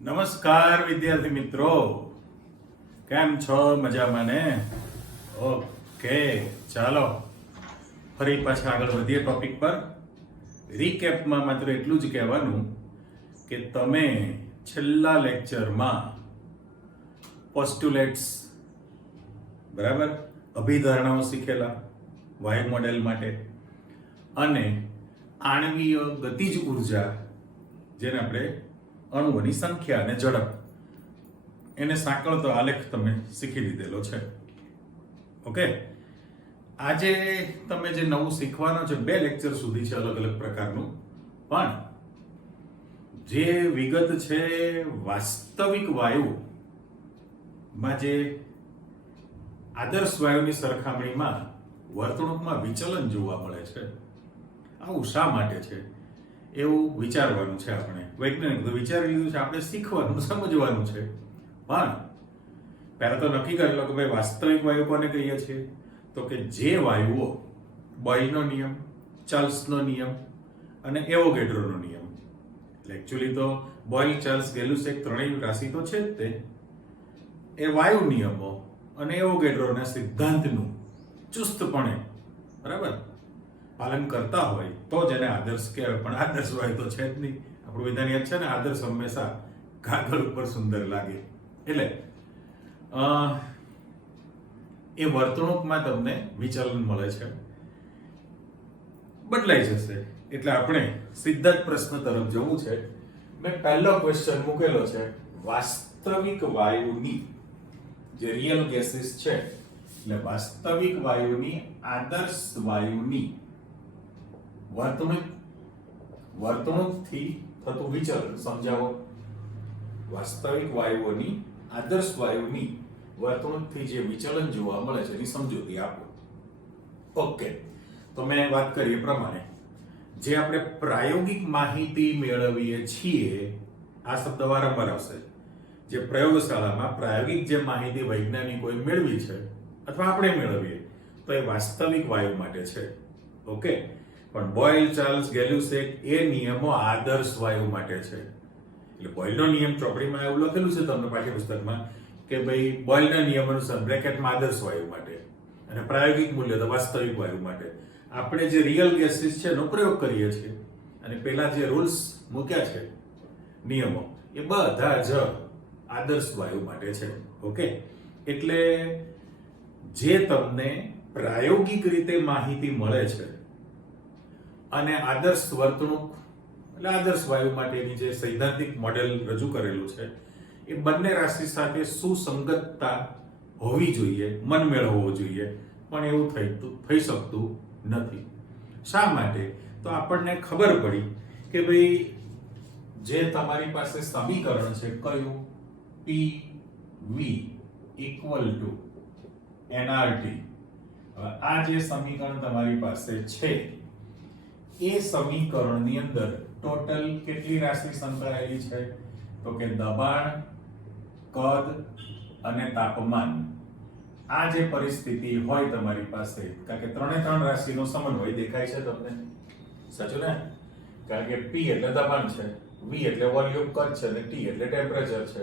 નમસ્કાર વિદ્યાર્થી મિત્રો, કેમ છો? મજામાં ને? ઓકે, ચાલો ફરી પાછા આગળ વધીએ ટોપિક પર. રીકેપમાં માત્ર એટલું જ કહેવાનું કે તમે છેલ્લા લેક્ચરમાં પોસ્ટ્યુલેટ્સ, બરાબર, અભિધારણાઓ શીખેલા વાયુ મોડેલ માટે, અને આણ્વીય ગતિજ ઉર્જા, જેને આપણે અણુઓની સંખ્યા અને ઝડપ, એને સાંકળતો આલેખ તમે શીખી લીધેલો છે. ઓકે, આજે તમે જે નવું શીખવાનો છે, 2 લેક્ચર સુધી છે અલગ અલગ પ્રકારનું, પણ જે વિગત છે વાસ્તવિક વાયુમાં જે આદર્શ વાયુની સરખામણીમાં વર્તણૂકમાં વિચલન જોવા મળે છે, આવું શા માટે છે એવું વિચારવાનું છે. આપણે વૈજ્ઞાનિક તો વિચારી લીધું છે, આપણે શીખવાનું, સમજવાનું છે. પણ પહેલા તો નક્કી કરી લો કે ભાઈ વાસ્તવિક વાયુ કોને કહીએ છીએ? તો કે જે વાયુઓ બોયલનો નિયમ, ચાર્લ્સનો નિયમ અને એવોગેડ્રોનો નિયમ, એટલે એકચ્યુઅલી તો બોયલ, ચાર્લ્સ, ગેલુસેક ત્રણેય રાશિ તો છે જ તે, એ વાયુ નિયમો અને એવોગેડ્રોના સિદ્ધાંતનું ચુસ્તપણે, બરાબર, પાલન કરતા હોય તો જ એને આદર્શ કહેવાય. પણ આદર્શ વાયુ તો છે જ નહીં. આપણું વિધાન યાદ છે ને, આદર્શ હંમેશા કાગળ ઉપર સુંદર લાગે. એટલે એ વર્તણૂકમાં તમને વિચલન મળે છે, બદલાઈ જશે. એટલે આપણે સીધા જ પ્રશ્ન તરફ જવું છે. મેં પહેલો ક્વેશ્ચન મૂકેલો છે, વાસ્તવિક વાયુની, જે રિયલ ગેસીસ છે, એટલે વાસ્તવિક વાયુની આદર્શ વાયુની વર્તણૂકથી થતું વિચલન સમજાવો. વાસ્તવિક વાયુઓની આદર્શ વાયુની વર્તણૂકથી જે વિચલન જોવા મળે છે એની સમજૂતી આપો. ઓકે, તો મેં વાત કરી એ પ્રમાણે જે આપણે પ્રાયોગિક માહિતી મેળવીએ છીએ, આ શબ્દ વારંવાર આવશે, જે પ્રયોગશાળામાં પ્રાયોગિક જે માહિતી વૈજ્ઞાનિકોએ મેળવી છે અથવા આપણે મેળવીએ, તો એ વાસ્તવિક વાયુ માટે છે. ઓકે, પણ બોયલ, ચાર્લ્સ, ગેલુસેક એ નિયમો આદર્શ વાયુ માટે છે. એટલે બોયલનો નિયમ ચોપડીમાં એવું લખેલું છે તમને પાઠ્યપુસ્તકમાં કે ભાઈ બોયલના નિયમ અનુસાર બ્રેકેટમાં આદર્શ વાયુ માટે, અને પ્રાયોગિક મૂલ્ય તો વાસ્તવિક વાયુ માટે. આપણે જે રિયલ ગેસીસ છે એનો પ્રયોગ કરીએ છીએ, અને પેલા જે રૂલ્સ મૂક્યા છે, નિયમો, એ બધા જ આદર્શ વાયુ માટે છે. ઓકે, એટલે જે તમને પ્રાયોગિક રીતે માહિતી મળે છે અને આદર્શ વર્તણૂક, એટલે આદર્શ વાયુ માટેની જે સૈદ્ધાંતિક મોડેલ રજૂ કરેલું છે, એ બંને રાશિ સાથે સુસંગતતા હોવી જોઈએ, મનમેળ હોવો જોઈએ. પણ એવું થઈ શકતું નથી. શા માટે? તો આપણને ખબર પડી કે ભાઈ જે તમારી પાસે સમીકરણ છે, કયું? PV = nRT. આ જે સમીકરણ તમારી પાસે છે, એ સમીકરણની અંદર ટોટલ કેટલી રાશિ સંકળાયેલી છે? તો કે દબાણ, કદ અને તાપમાન. આ જે પરિસ્થિતિ હોય તમારી પાસે, કારણ કે 3 રાશિનો સમન્વય દેખાય છે તમને, સાચું ને? કારણ કે P એટલે દબાણ છે, V એટલે વોલ્યુમ, કદ છે, અને T એટલે ટેમ્પરેચર છે,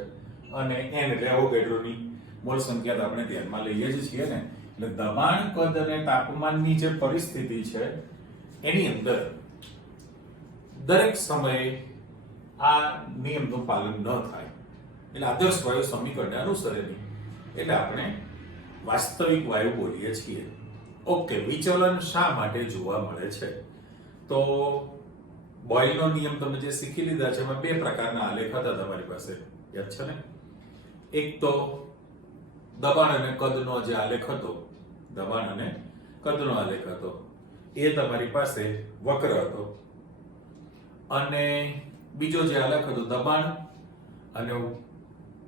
અને N એટલે એવોગેડ્રોની મોલ સંખ્યા આપણે ધ્યાનમાં લઈએ જ છીએ ને. એટલે દબાણ, કદ અને તાપમાનની જે પરિસ્થિતિ છે એની અંદર દરેક સમયે આ નિયમનું પાલન ન થાય, એટલે આદર્શ વાયુ સમીકરણને અનુસરે નહીં, એટલે આપણે વાસ્તવિક વાયુ બોલીએ છીએ. ઓકે, વિચલન શા માટે જોવા મળે છે? તો બોયલનો નિયમ તમે જે શીખી લીધા છે, એમાં 2 પ્રકારના આલેખ હતા તમારી પાસે, યાદ છે ને? એક તો દબાણ અને કદનો જે આલેખ હતો, દબાણ અને કદનો આલેખ હતો, એ તમારી પાસે વક્ર હતો. અને બીજો જે આલેખ હતો, દબાણ અને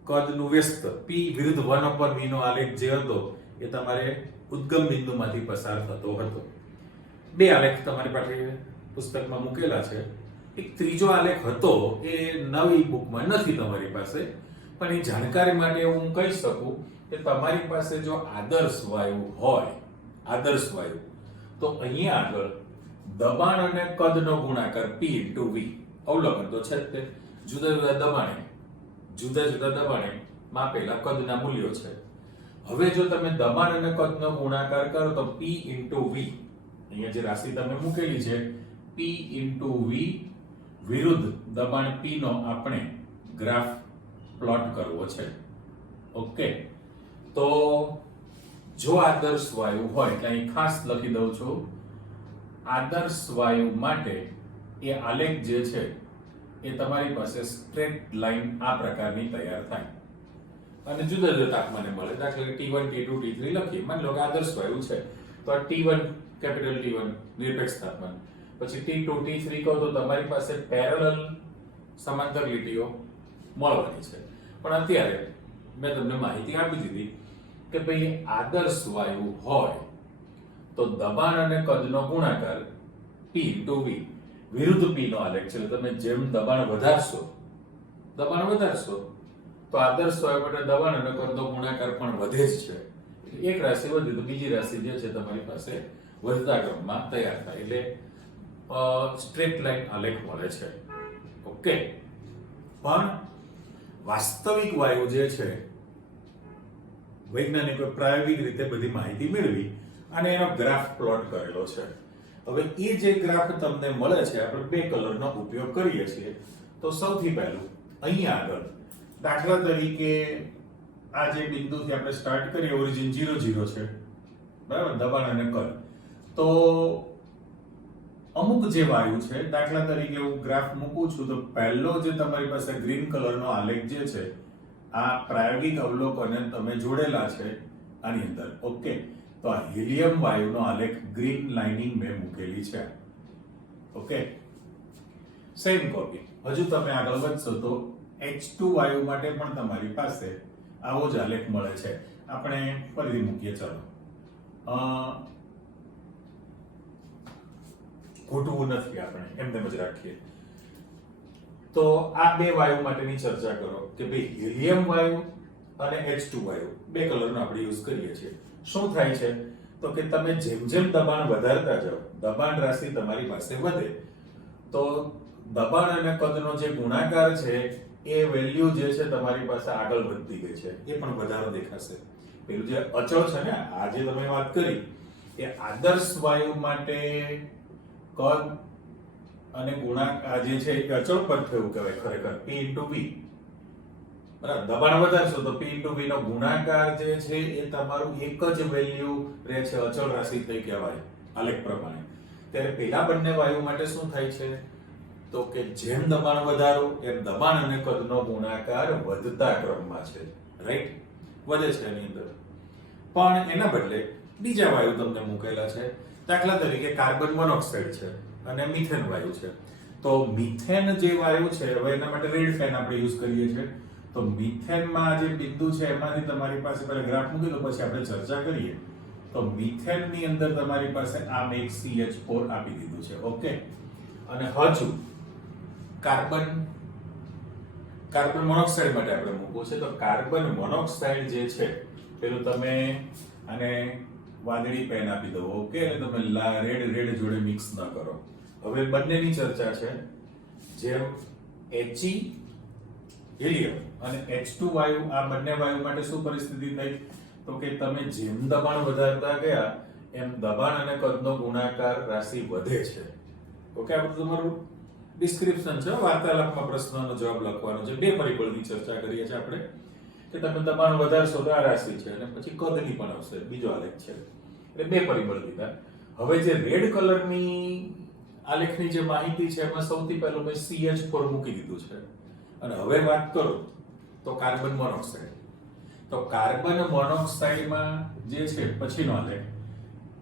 કદનું વ્યસ્ત, P વિરુદ્ધ 1/v નો આલેખ જે હતો, એ તમારે ઉદ્ગમ બિંદુમાંથી પસાર થતો હતો. 2 આલેખ તમારી પાસે પુસ્તકમાં મૂકેલા છે. એક ત્રીજો આલેખ હતો, એ નવી બુકમાં નથી તમારી પાસે, પણ એ જાણકારી માટે હું કહી શકું કે તમારી પાસે જો આદર્શ વાયુ હોય, આદર્શ વાયુ, તો અહીંયા આગળ દબાણ અને કદનો ગુણાકાર P × V, અવલોકન તો છે જ તે, જુદા જુદા દબાણે જુદા જુદા દબાણે માપેલા કદના મૂલ્યો છે. હવે જો તમે દબાણ અને કદનો ગુણાકાર કરો તો P into V, અહીંયા જે રાશિ તમે મૂકેલી છે P into V વિરુદ્ધ દબાણ P નો આપણે ગ્રાફ પ્લોટ કરવો છે. ઓકે, તો જો આદર્શ વાયુ હોય એટલે અહીં ખાસ લખી દઉં છું, આદર્શ વાયુ માટે એ આલેખ જે છે એ તમારી પાસે સ્ટ્રેટ લાઈન આ પ્રકારની તૈયાર થાય અને જુદા જુદા તાપમાને મળે. દાખલા કે T1 T2 T3 લખીએ, માની લો કે આદર્શ વાયુ છે તો આ T1 કેપિટલ T1 નિરપેક્ષ તાપમાન, પછી T2 T3 કહો તો તમારી પાસે પેરેલલ સમાંતર લીટીઓ મળવાની છે. પણ અત્યારે મેં તમને માહિતી આપી દીધી કે ભાઈ આદર્શ વાયુ હોય તો દબાણ અને કદનો ગુણાકાર P into V વિરુદ્ધ P નો આલેખ છે. તમે જેમ દબાણ વધારશો તો આદર્શ વાયુ માટે દબાણ અને કદનો ગુણાકાર પણ વધે જ છે. એક રાશિ વધી તો બીજી રાશિ જે છે તમારી પાસે વધતા ક્રમમાં તૈયાર થાય, એટલે સ્ટ્રેટ લાઈન આલેખ મળે છે. ઓકે, પણ વાસ્તવિક વાયુ જે છે વૈજ્ઞાનિકોએ પ્રાયોગિક રીતે બધી માહિતી મેળવી અને એનો ગ્રાફ પ્લોટ કરેલો છે. હવે એ જે ગ્રાફ તમને મળે છે, આપણે બે કલરનો ઉપયોગ કરીએ છીએ. તો સૌથી પહેલું અહીંયા આગળ દાખલા તરીકે આ જે બિંદુથી આપણે સ્ટાર્ટ કરીએ, ઓરિજિન 0 0 છે, બરાબર, દબાણ અને કદ. તો અમુક જે વાયુ છે, દાખલા તરીકે હું ગ્રાફ મૂકું છું તો પહેલો જે તમારી પાસે ગ્રીન કલરનો આલેખ જે છે આ પ્રાયોગિક અવલોકને તમે જોડેલા છે આની અંદર. ઓકે, તો આ હિલિયમ વાયુનો આલેખ ગ્રીન લાઇનિંગ મેં મૂકેલી છે. ઓકે, સેમ કોપી હજુ તમે આગળ વધશો તો H2 વાયુ માટે પણ તમારી પાસે આવો જ આલેખ મળે છે. આપણે ફરીથી મૂકીએ, ચલો ખોટવું નથી, આપણે એમ તેમ જ રાખીએ. તો આ બે વાયુ માટેની ચર્ચા કરો કે ભાઈ હિલિયમ વાયુ અને H2 વાયુ બે કલરનો આપણે યુઝ કરીએ છીએ. શું થાય છે તો કે તમે જેમ જેમ દબાણ વધારતા જાઓ, દબાણ રાશિ તમારી પાસે વધે તો દબાણ અને કદનો જે ગુણાકાર છે એ વેલ્યુ જે છે તમારી પાસે આગળ વધતી ગઈ છે, એ પણ વધારો દેખાશે. પેલું જે અચળ છે ને, આજે તમે વાત કરી એ આદર્શ વાયુ માટે કદ અને ગુણાકાર જે છે એ અચળ પદ થયું કહેવાય ખરેખર, P into V. બરાબર, દબાણ વધારશો તો P into V નો ગુણાકાર જે છે એ તમારું એક જ વેલ્યુ રહે છે, અચળ રાશિ થઈ કહેવાય આલેખ પ્રમાણે. ત્યારે પેલા બંને વાયુ માટે શું થાય છે તો કે જેમ દબાણ વધારો એમ દબાણ અને કદનો ગુણાકાર વધતા ક્રમમાં છે, રાઈટ, વધે છે એની અંદર. પણ એના બદલે બીજા વાયુ તમને મૂકેલા છે. દાખલા તરીકે કાર્બન મોનોક્સાઇડ છે અને મિથેન વાયુ છે. તો મિથેન જે વાયુ છે, હવે એના માટે રેડ ફેન આપણે યુઝ કરીએ છીએ. તો મિથેનમાં જે બિંદુ છે એમાંથી તમારી પાસે પહેલા ગ્રાફ મૂકી દો, પછી આપણે ચર્ચા કરીએ. તો મિથેનની અંદર તમારી પાસે આ એક CH4 આપી દીધું છે. ઓકે, અને હજુ કાર્બન મોનોક્સાઇડ માટે આપણે મૂકવું છે. તો કાર્બન મોનોક્સાઇડ જે છે પેલું તમે આને વાદળી પેન આપી દો. ઓકે, એટલે તમે રેડ જોડે મિક્સ ન કરો. હવે બંનેની ચર્ચા છે. જેમ He હિલિયમ અને H2 વાયુ, આ બંને વાયુ માટે શું પરિસ્થિતિ થઈ તો કે તમે જેમ દબાણ વધારતા ગયા એમ દબાણ અને કદનો ગુણાકાર રાશિ વધે છે. ઓકે, આ બધું તમારું ડિસ્ક્રિપ્શન છે, વાર્તાલાપમાં પ્રશ્નનો જવાબ લખવાનો છે. બે પરિબળની ચર્ચા કરીએ છીએ આપણે કે તમે દબાણ વધારશો તો આ રાશિ છે અને પછી કદની પણ આવશે, બીજો આલેખ છે. એટલે બે પરિબળ દીધા. હવે જે રેડ કલરની આલેખની જે માહિતી છે એમાં સૌથી પહેલું મેં CH4 મૂકી દીધું છે. અને હવે વાત કરો તો કાર્બન મોનોક્સાઇડ. તો કાર્બન મોનોક્સાઇડમાં જે છે પછીનો આલેખ,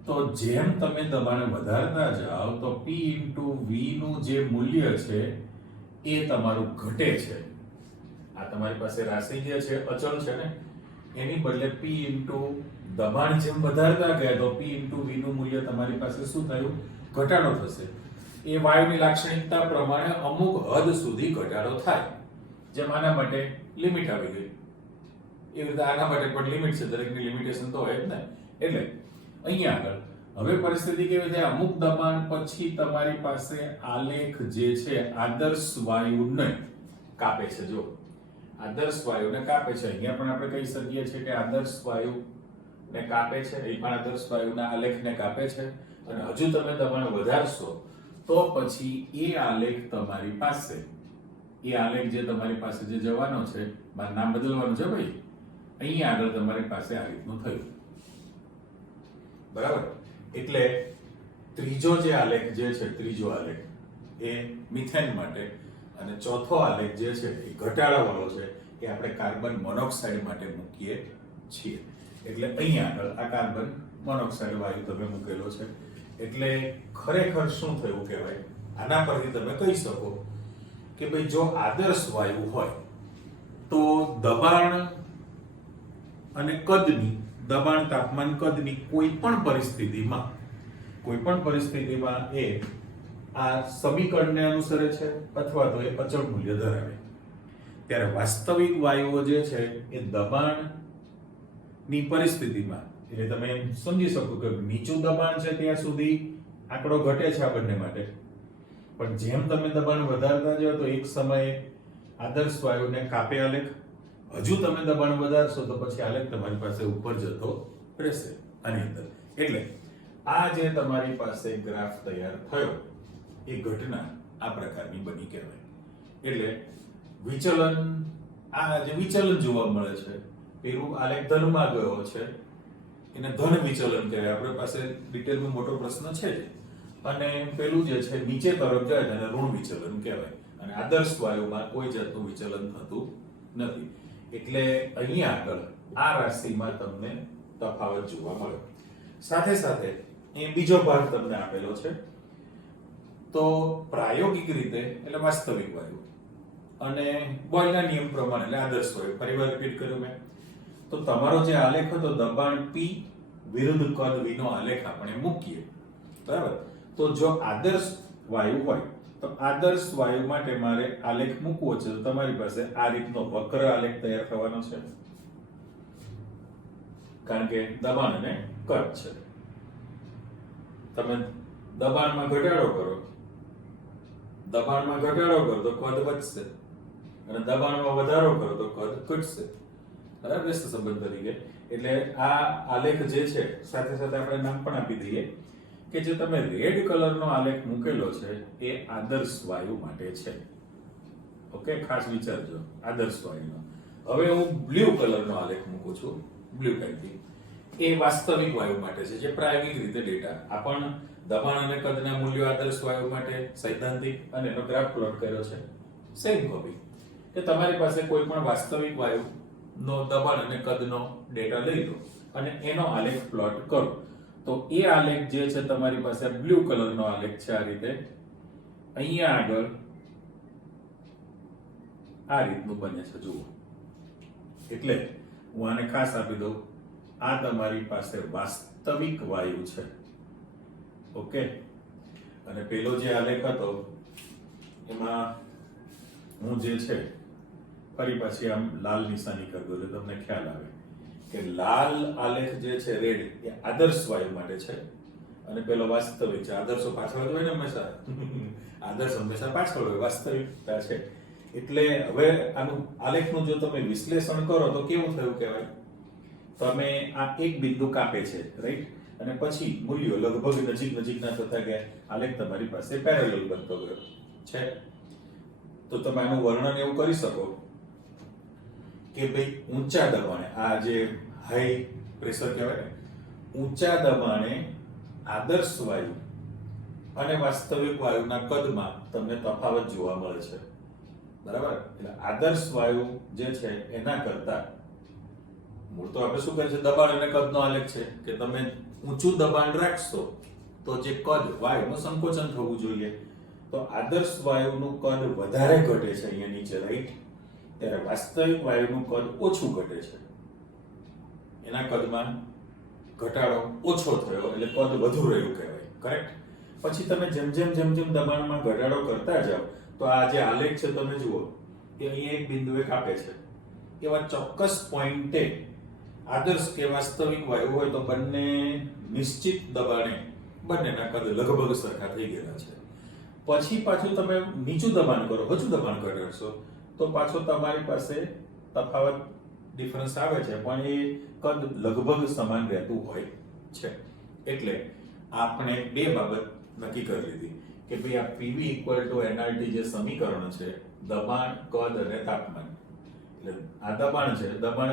તો જેમ તમે દબાણ વધારતા જાઓ તો P into V નું જે મૂલ્ય છે એ તમારું ઘટે છે. આ તમારી પાસે રાશિ જે છે અચળ છે ને, એની બદલે P into દબાણ જેમ વધારતા ગયા તો P into V નું મૂલ્ય તમારી પાસે શું થયું, ઘટાડો થશે. એ વાયુની લાક્ષણિકતા પ્રમાણે અમુક હદ સુધી ઘટાડો થાય. જેમ આના માટે લિમિટ આવી ગઈ, એવી રીતે આના માટે પણ લિમિટ છે, દરેકની લિમિટેશન તો હોય જ ને. એટલે અહીંયા આગળ હવે પરિસ્થિતિ કેવી છે, અમુક દબાણ પછી તમારી પાસે આલેખ જે છે આદર્શ વાયુને કાપે છે. જો આદર્શ વાયુને કાપે છે. અહીંયા પણ આપણે કહી શકીએ છીએ કે આદર્શ વાયુને કાપે છે, અહીં પણ આદર્શ વાયુના આલેખને કાપે છે. અને હજુ તમે દબાણ વધારશો તો પછી એ આલેખ તમારી પાસે, એ આલેખ જે તમારી પાસે જે જવાનો છે, મારું નામ બદલવાનું છે ભાઈ, અહીંયા આગળ તમારી પાસે આ રીતનું થયું. બરાબર? એટલે ત્રીજો જે આલેખ જે છે, ત્રીજો આલેખ એ મિથેન માટે, અને ચોથો આલેખ જે છે એ ઘટાડાવાળો છે, એ આપણે કાર્બન મોનોક્સાઇડ માટે મૂકીએ છીએ. એટલે અહીંયા આગળ આ કાર્બન મોનોક્સાઇડ વાયુ તમે મૂકેલો છે. એટલે ખરેખર શું થયું કહેવાય, આના પરથી તમે કહી શકો કે ભાઈ જો આદર્શ વાયુ હોય તો દબાણ અને કદની, દબાણ, તાપમાન, કદની કોઈ પણ પરિસ્થિતિમાં એ આ સમીકરણને અનુસરે છે અથવા તો એ અચળ મૂલ્ય ધરાવે. ત્યારે વાસ્તવિક વાયુઓ જે છે એ દબાણની પરિસ્થિતિમાં, એટલે તમે એમ સમજી શકો કે નીચું દબાણ છે ત્યાં સુધી આંકડો ઘટે છે આ બંને માટે, પણ જેમ તમે દબાણ વધારતા જાઓ તો એક સમયે આદર્શ વાયુને કાપે આલેખ, હજુ તમે દબાણ વધારશો તો પછી આલેખ તમારી પાસે ઉપર જતો રહેશે આની અંદર. એટલે આ જે તમારી પાસે ગ્રાફ તૈયાર થયો એ ઘટના આ પ્રકારની બની કહેવાય. એટલે વિચલન, આ જે વિચલન જોવા મળે છે પેલું આલેખ ધનમાં ગયો છે, એને ધન વિચલન કહેવાય. આપણી પાસે ડિટેલમાં મોટો પ્રશ્ન છે જ. અને પેલું જે છે નીચે તરફ જાય તેને ઋણ વિચલન કહેવાય. અને આદર્શ વાયુમાં કોઈ જાતનું વિચલન થતું નથી. એટલે અહીંયા આગળ આ રાશિમાં તમને તફાવત જોવા મળે. સાથે સાથે એ બીજો ભાગ તમને આપેલો છે. તો પ્રાયોગિક રીતે એટલે વાસ્તવિક વાયુ અને બોયલના નિયમ પ્રમાણે એટલે આદર્શ વાયુ, ફરીવાર રિપીટ કર્યું મેં. તો તમારો જે આલેખ હતો દબાણ P વિરુદ્ધ કદ V નો આલેખ આપણે મૂકીએ. બરાબર? તો જો આદર્શ વાયુ હોય તો આદર્શ વાયુ માટે મારે આલેખ મૂકવો છે તો તમારી પાસે આ રીતનો વક્ર આલેખ તૈયાર થવાનો છે, કારણ કે દબાણ અને કદ છે. તમે દબાણમાં ઘટાડો કરો તો કદ વધશે, અને દબાણમાં વધારો કરો તો કદ ઘટશે. બરાબર? વ્યસ્ત સંબંધ તરીકે. એટલે આ આલેખ જે છે, સાથે સાથે આપણે નામ પણ આપી દઈએ કે જે તમે રેડ કલરનો આલેખ મૂકેલો છે એ આદર્શ વાયુ માટે છે. ઓકે, ખાસ વિચારજો આદર્શ વાયુનો. હવે હું બ્લુ કલરનો આલેખ મૂકું છું, બ્લુ ટાઈપથી, એ વાસ્તવિક વાયુ માટે છે, જે પ્રાયોગિક રીતે ડેટા આપણ દબાણ અને કદના મૂલ્યો આદર્શ વાયુ માટે સૈદ્ધાંતિક અને એનો ગ્રાફ પ્લોટ કર્યો છે. સેમ કોપી કે તમારી પાસે કોઈ પણ વાસ્તવિક વાયુનો દબાણ અને કદનો ડેટા લઈ લો અને એનો આલેખ પ્લોટ કરો. તો એ આલેખ જે છે તમારી પાસે બ્લુ કલરનો આલેખ છે. આ રીતે અહીંયા આગળ આ રીતનું બને છે, જુઓ. એટલે હું આને ખાસ આપી દઉં, આ તમારી પાસે વાસ્તવિક વાયુ છે. ઓકે, અને પેલો જે આલેખ હતો એમાં હું જે છે ફરી પાછી આમ લાલ નિશાની કરી દઉં એટલે તમને ખ્યાલ આવે કે લાલ આલેખ જે છે રેડ એ આદર્શ વાયુ માટે છે, અને પેલો વાસ્તવિક છે. આદર્શો પાછળ જ હોય ને હંમેશા, આદર્શ હંમેશા પાછળ હોય, વાસ્તવિકતા છે. એટલે હવે આનું આલેખનું જો તમે વિશ્લેષણ કરો તો કેવું થયું કહેવાય, તમે આ એક બિંદુ કાપે છે, રાઈટ, અને પછી મૂલ્યો લગભગ નજીકના થતા ગયા, આલેખ તમારી પાસે પેરેલલ બનતો ગયો છે. તો તમે આનું વર્ણન એવું કરી શકો કે ભાઈ ઊંચા દબાણે, આ જે હાઈ પ્રેશર કહેવાય ને, ઊંચા દબાણે આદર્શ વાયુ અને વાસ્તવિક વાયુના કદમાં તમને તફાવત જોવા મળે છે. બરાબર? એટલે આદર્શ વાયુ જે છે એના કરતા મૂળ તો આપણે શું કહે છે, દબાણ અને કદનો આલેખ છે કે તમે ઊંચું દબાણ રાખશો તો જે કદ વાયુનું સંકોચન થવું જોઈએ, તો આદર્શ વાયુનું કદ વધારે ઘટે છે અહીંયા નીચે, રાઈટ, ત્યારે વાસ્તવિક વાયુનું કદ ઓછું ઘટે છે. એના કદમાં ઘટાડો ઓછો થયો એટલે કદ વધુ રહ્યું કહેવાય. કરેક્ટ? પછી તમે જેમ જેમ દબાણમાં ઘટાડો કરતા જાઓ તો આ જે આલેખ છે તમે જુઓ કે અહીંયા એક બિંદુએ કાપે છે. એવા ચોક્કસ પોઈન્ટે આદર્શ કે વાસ્તવિક વાયુ હોય તો બંને નિશ્ચિત દબાણે બંનેના કદ લગભગ સરખા થઈ ગયેલા છે. પછી પાછું તમે નીચું દબાણ કરો, હજુ દબાણ ઘટાડશો તો પાછો તમારી પાસે તફાવત ડિફરન્સ આવે છે પણ એ કદ લગભગ સમાન રહેતું હોય છે. એટલે આપણે બે બાબત નક્કી કરી લીધી કે ભાઈ આ PV = NRT જે સમીકરણ છે, દબાણ, કદ અને તાપમાન, એટલે આ દબાણ છે, દબાણ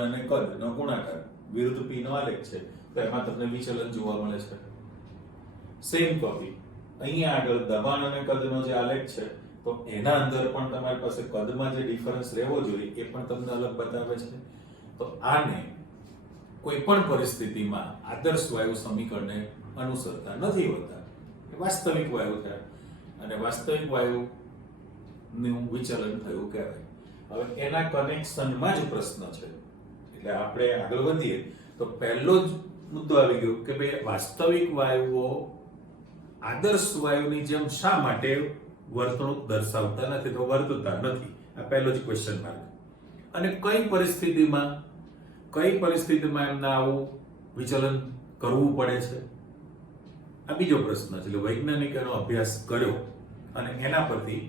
અને કદનો ગુણાકાર વિરુદ્ધ P નો આલેખ છે, તો એમાં તમને વિચલન જોવા મળે છે. સેમ કોપી અહીંયા આગળ દબાણ અને કદનો જે આલેખ છે, તો એના અંદર પણ તમારી પાસે કદમાં જે ડિફરન્સ રહેવો જોઈએ એ પણ તમને અલગ બતાવે છે. તો આને કોઈ પણ પરિસ્થિતિમાં આદર્શ વાયુ સમીકરણને અનુસરતા નથી હોતા, એ વાસ્તવિક વાયુ છે અને વાસ્તવિક વાયુનું વિચલન થયું કહેવાય. હવે એના કનેક્શનમાં જ પ્રશ્ન છે, એટલે આપણે આગળ વધીએ તો પહેલો જ મુદ્દો આવી ગયો કે ભાઈ વાસ્તવિક વાયુઓ આદર્શ વાયુની જેમ શા માટે વર્તણૂક દર્શાવતા નથી, તો વર્તતા નથી. આ પહેલો જ ક્વેશ્ચન માર્ક. અને કઈ પરિસ્થિતિમાં એમને આવું વિચલન કરવું પડે છે, આ બીજો પ્રશ્ન છે. એટલે વૈજ્ઞાનિકે એનો અભ્યાસ કર્યો અને એના પરથી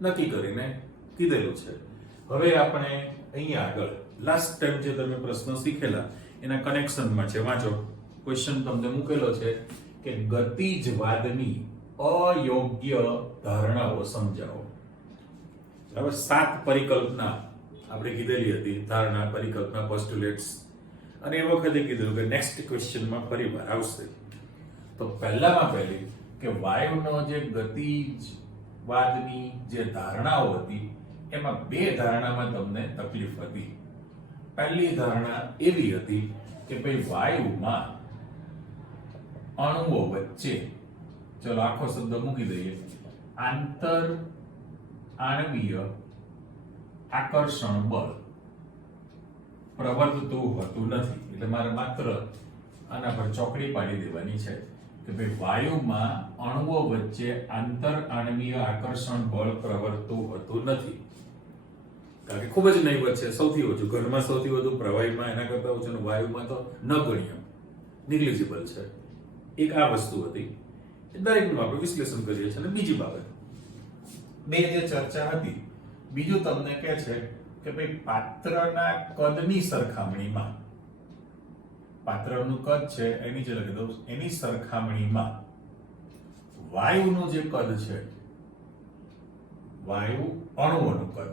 નક્કી કરીને કીધેલું છે. હવે આપણે અહીંયા આગળ લાસ્ટ ટાઈમ જે તમે પ્રશ્ન શીખેલા એના કનેક્શનમાં છે, વાંચો. ક્વેશ્ચન તમને મૂકેલો છે કે ગતિજવાદની અયોગ્ય ધારણાઓ સમજાવો. હવે 7 પરિકલ્પના આપણે કીધેલી હતી, ધારણા, પરિકલ્પના, પોસ્ટ્યુલેટ્સ, અને એ વખતે કીધેલું કે નેક્સ્ટ ક્વેશ્ચનમાં ફરીવાર આવશે. તો પહેલામાં પહેલી કે વાયુનો જે ગતિજવાદની જે ધારણાઓ હતી એમાં 2 ધારણામાં તમને તકલીફ હતી. પહેલી ધારણા એવી હતી કે ભાઈ વાયુમાં અણુઓ વચ્ચે, ચલો આખો શબ્દ મૂકી દઈએ, આંતર આણવીય આકર્ષણ બળ પ્રવર્તતું હોતું નથી. એટલે મારે માત્ર આના પર ચોકડી પાડી દેવાની છે કે ભાઈ વાયુમાં અણુઓ વચ્ચે આંતર આણવીય આકર્ષણ બળ પ્રવર્તતું હોતું નથી. કારણ કે ખૂબ જ નહીવત છે, સૌથી ઓછું, ઘરમાં સૌથી વધુ, પ્રવાહીમાં એના કરતા ઓછું, વાયુમાં તો નગણ્ય, નિગ્લિજિબલ છે. એક આ વસ્તુ હતી, દરેકનું આપણે વિશ્લેષણ કરીએ છીએ. અને બીજી બાબત, 2 જે ચર્ચા હતી, બીજું તમને કહે છે કે ભાઈ પાત્રના કદની સરખામણીમાં, પાત્રનું કદ છે એની જે લખી દઉં, એની સરખામણીમાં વાયુનું જે કદ છે, વાયુ અણુઓનું કદ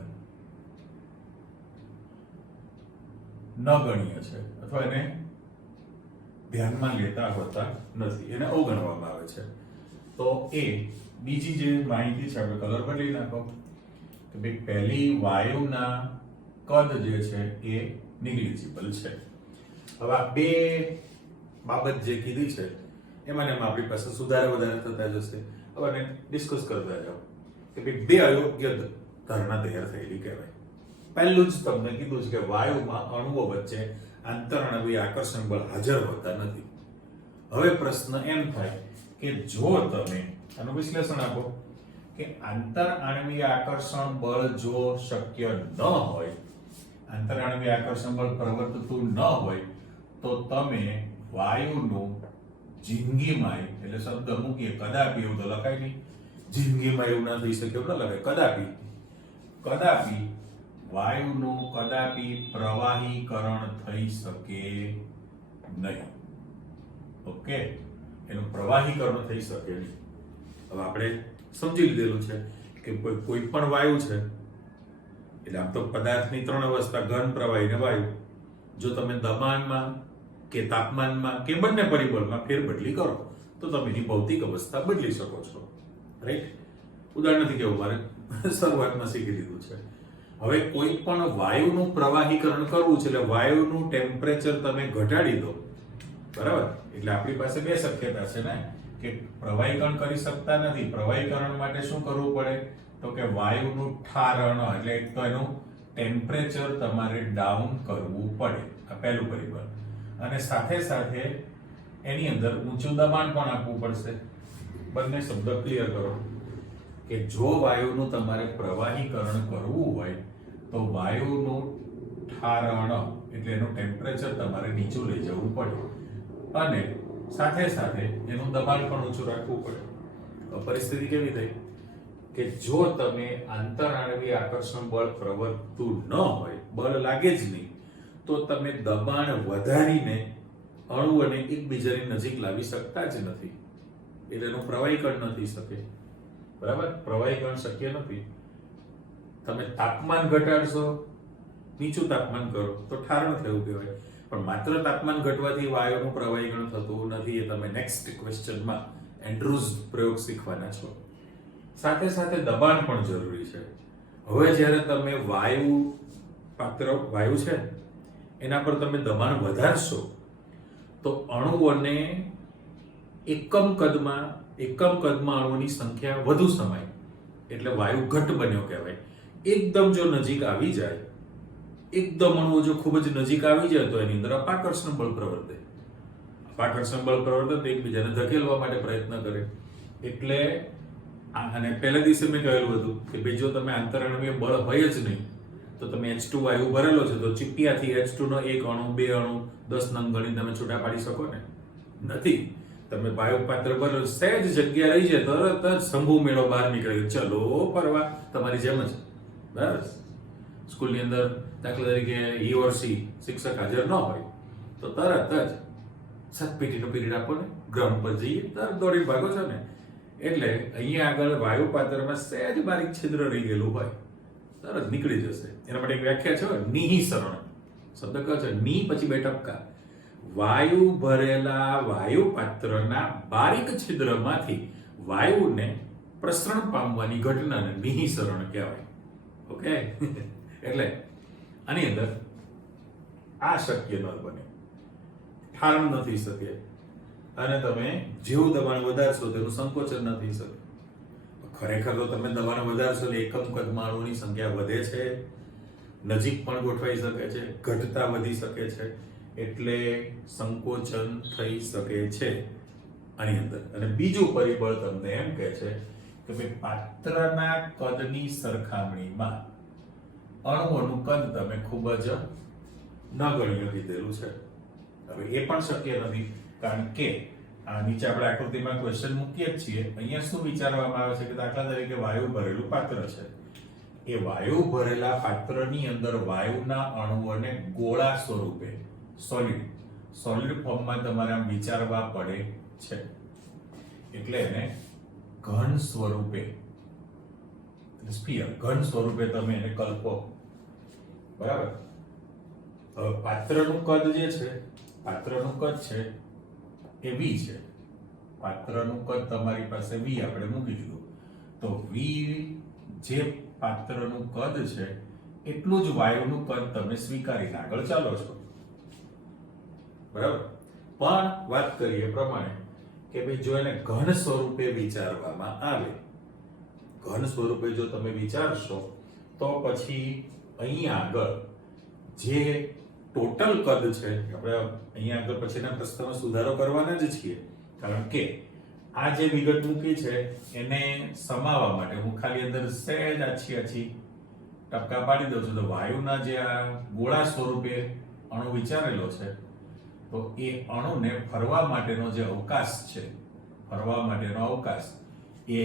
નગણ્ય છે, અથવા એને ધ્યાનમાં લેતા હોતા નથી, એને અવગણવામાં આવે છે. તો એ બીજી જે માહિતી છે, આપણે કલર બદલી નાખો કે ભાઈ પહેલી વાયુના કદ જે છે એ નિગ્લિજિબલ છે. હવે આ 2 બાબત જે કીધી છે એમાં આપણી પાસે સુધારા વધારે થતા જશે. હવે એને ડિસ્કસ કરતા જાઓ કે ભાઈ 2 અયોગ્ય ધારણા તૈયાર થયેલી કહેવાય. પહેલું જ તમને કીધું છે કે વાયુમાં અણુઓ વચ્ચે આંતરઆણવીય આકર્ષણ બળ હાજર હોતા નથી. હવે પ્રશ્ન એમ થાય કે જો તમે આનું વિશ્લેષણ આપો કે આંતરઆણવીય આકર્ષણ બળ જો શક્ય ન હોય, આંતરઆણવીય આકર્ષણ બળ પ્રવર્તતું ન હોય, તો તમે વાયુનું જિંદગીમાં, એટલે શબ્દ મૂકીએ કદાપી, એવું તો લખાય નહીં, જિંદગીમાં એવું ના થઈ શકે, એવું ન લખાય, કદાપી વાયુનું કદાપી પ્રવાહીકરણ થઈ શકે નહીં. ઓકે, એનું પ્રવાહીકરણ થઈ શકે નહીં. હવે આપણે સમજી લીધેલું છે કે કોઈ પણ વાયુ છે, એટલે આમ તો પદાર્થની 3 અવસ્થા, ઘન, પ્રવાહી ને વાયુ. જો તમે દબાણમાં કે તાપમાનમાં કે બંને પરિબળમાં ફેરબદલી કરો તો તમે એની ભૌતિક અવસ્થા બદલી શકો છો. રાઈટ? ઉદાહરણ નથી કેવું, મારે શરૂઆતમાં શીખી લીધું છે. હવે કોઈ પણ વાયુનું પ્રવાહીકરણ કરવું છે, એટલે વાયુનું ટેમ્પરેચર તમે ઘટાડી દો, બરાબર? એટલે આપણી પાસે 2 શક્યતા છે ને, કે પ્રવાહીકરણ કરી શકતા નથી. પ્રવાહીકરણ માટે શું કરવું પડે, તો કે વાયુનું ઠારણ, એટલે એક તો એનું ટેમ્પરેચર તમારે ડાઉન કરવું પડે, આ પહેલું પરિબળ. અને સાથે સાથે એની અંદર ઊંચું દબાણ પણ આપવું પડશે. બંને શબ્દ ક્લિયર કરો કે જો વાયુનું તમારે પ્રવાહીકરણ કરવું હોય તો વાયુનું ઠારણ, એટલે એનું ટેમ્પરેચર તમારે નીચું લઈ જવું પડે, અને સાથે સાથે એનું દબાણ પણ ઊંચું રાખવું પડે. તો પરિસ્થિતિ કેવી થઈ કે જો તમે આંતરાણવીય આકર્ષણ બળ પ્રવર્તતું ન હોય, બળ લાગે જ નહીં, તો તમે દબાણ વધારીને અણુઓને એકબીજાની નજીક લાવી શકતા જ નથી. એટલે એનું પ્રવાહીકરણ નથી શકે. બરાબર, પ્રવાહીકરણ શક્ય નથી. તમે તાપમાન ઘટાડશો, નીચું તાપમાન કરો તો ઠારણ થયું કહેવાય, પણ માત્ર તાપમાન ઘટવાથી વાયુનું પ્રવાહીકરણ થતું નથી. એ તમે નેક્સ્ટ ક્વેશ્ચનમાં એન્ડ્રુઝ પ્રયોગ શીખવાના છો. સાથે સાથે દબાણ પણ જરૂરી છે. હવે જ્યારે તમે વાયુ છે એના પર તમે દબાણ વધારશો તો અણુઓને એકમ કદમાં અણુઓની સંખ્યા વધુ સમાય, એટલે વાયુ ઘટ બન્યો કહેવાય. એકદમ જો નજીક આવી જાય, એકદમ અણુઓ જો ખૂબ જ નજીક આવી જાય તો એની અંદર અપાકર્ષણ બળ પ્રવર્તે. અપાકર્ષણ બળ પ્રવર્તે તો એકબીજાને ધકેલવા માટે પ્રયત્ન કરે. એટલે અને પહેલા દિવસે મેં કહેલું હતું કે ભાઈ જો તમે આંતરાણવીય બળ હોય જ નહીં તો તમે H2 વાયુ ભરેલો છે તો ચીપિયાથી H2 નો 1 અણુ 2 અણુ 10 નંગ ગણી તમે છૂટા પાડી શકો ને? નથી. તમે વાયુ પાત્ર ભરેલો, સહેજ જગ્યા રહી જાય તરત જ શંભુ મેળો બહાર નીકળે, ચલો ફરવા, તમારી જેમ જ. બરાબર, સ્કૂલની અંદર દાખલા તરીકે he or she શિક્ષક હાજર ન હોય તો તરત જ સતપેટીનો પીરિયડ આપો ને, ગ્રાઉન્ડ પર જઈએ, તરત દોડી ભાગો છો ને. એટલે અહીંયા આગળ વાયુ પાત્રમાં સહેજ બારીક છિદ્ર રહી ગયેલું હોય, તરત નીકળી જશે. એના માટે એક વ્યાખ્યા છે નિહિસરણ શબ્દ કહે છે, ની પછી 2 ટપકા. વાયુ ભરેલા વાયુ પાત્રના બારીક છિદ્રમાંથી વાયુને પ્રસરણ પામવાની ઘટનાને નિહિસરણ કહેવાય. ઓકે, એટલે આની અંદર આ શક્ય ન બને, ઠારણ નથી શકે. અને તમે જેવું દબાણ વધારશો તેનું સંકોચન ન થઈ શકે. ખરેખર તો તમે દબાણ વધારશો એટલે એકમ કદમાં અણુઓની સંખ્યા વધે છે, નજીક પણ ગોઠવાઈ શકે છે, ઘટતા વધી શકે છે, એટલે સંકોચન થઈ શકે છે આની અંદર. અને બીજું પરિબળ તમને એમ કહે છે કે ભાઈ પાત્રના કદની સરખામણીમાં અણુઓનું કદ તમે ખૂબ જ નગણ્ય લીધેલું છે. હવે એ પણ શક્ય નથી, કારણ કે આ નીચે આપણે આકૃતિમાં ક્વેશ્ચન મૂકીએ જ છીએ. અહીંયા શું વિચારવામાં આવે છે કે દાખલા તરીકે વાયુ ભરેલું પાત્ર છે. એ વાયુ ભરેલા પાત્રની અંદર વાયુના અણુઓને ગોળા સ્વરૂપે સોલિડ ફોર્મમાં તમારે આમ વિચારવા પડે છે. એટલે એને ઘન સ્વરૂપે ઘન સ્વરૂપે તમે એને કલ્પો. બરાબર, હવે પાત્રનું કદ જે છે, પાત્રનું કદ છે એ v છે. પાત્રનું કદ તમારી પાસે v આપણે મૂકી દીધું તો v જે પાત્રનું કદ છે એટલું જ વાયુનું કદ તમે સ્વીકારીને આગળ ચાલો છો. બરાબર, પણ વાત કરીએ પ્રમાણે કે ભાઈ જો એને ઘન સ્વરૂપે વિચારવામાં આવે, ઘન સ્વરૂપે જો તમે વિચારશો તો પછી અહીંયા આગળ જે ટોટલ કદ છે, આપણે અહીંયા આગળ પછીના પ્રશ્નમાં સુધારો કરવાના જ છીએ, કારણ કે આ જે વિગત મૂકી છે એને સમાવવા માટે હું ખાલી અંદર સહેજ આછી ટપકા પાડી દઉં છું. તો વાયુના જે આ ગોળા સ્વરૂપે અણુ વિચારેલો છે તો એ અણુને ફરવા માટેનો જે અવકાશ છે, ફરવા માટેનો અવકાશ એ